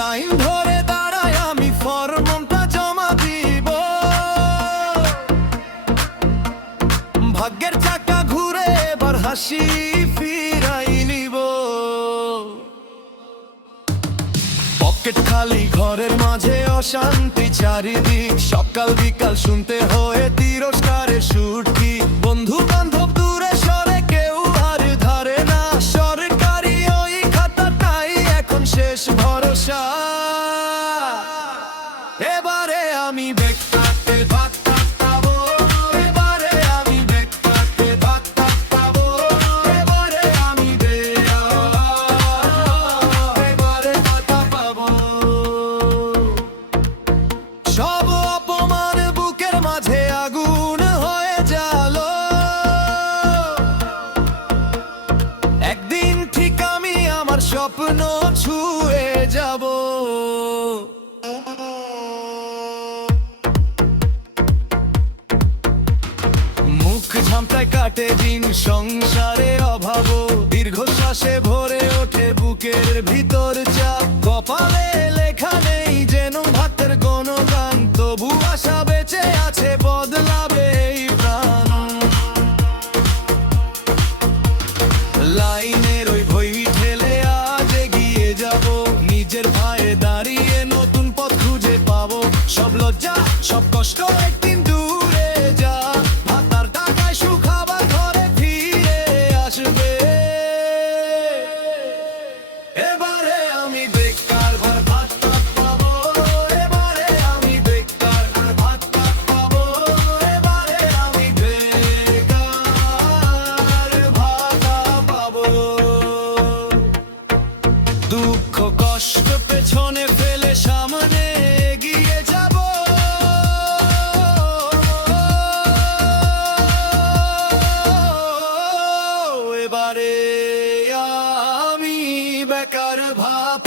Line ধরে দাঁড়ায় আমি ফর্মটা জমা দিব, ভাগ্যের চাকা ঘুরে এবার হাসি ফিরাই নিব। পকেট খালি ঘরের মাঝে অশান্তি চারিদিক, সকাল বিকাল শুনতে হয়ে তিরস্কারের সুরটি। বন্ধু বান্ধব দূরে সরে কেউ আর ধারে না, সরকারি ওই খাতাটাই এখন শেষ ভরসা। এবারে আমি বেকারতে ভাত পাবো, এবারে আমি বেকারতে ভাত পাবো, এবারে আমি এবারে ভাত পাবো। সব অপমান বুকের মাঝে আগুন হয়ে জ্বালো, একদিন ঠিক আমি আমার স্বপ্ন ছুঁয়ে যাব। মুখ ঝামটায় কাটে দিন সংসারে অভাব, দীর্ঘশ্বাসে ভরে ওঠে বুকের ভিতর চাপ। কপালে লেখা নেই যেন ভাতের গুণগান, তবু আশা বেঁচে আছে বদলাবে এই প্রাণ। লাইনের ওই ভই ঠেলে আজ এগিয়ে যাব, নিজের পায়ে দাঁড়িয়ে নতুন পথ খুঁজে পাবো। সব লজ্জা সব কষ্ট একদিন দূরে যা, ভাতার টাকায় সুখ আবার ঘরে ফিরে আসবে। এবারে আমি বেকার ভাত পাবো, এবারে আমি বেকার ভাত পাবো, এবারে আমি বেকার ভাত পাবো। দুঃখ কষ্ট পেছনে ফেলে সামনে এগিয়ে যাব, এবারে আমি বেকার ভাত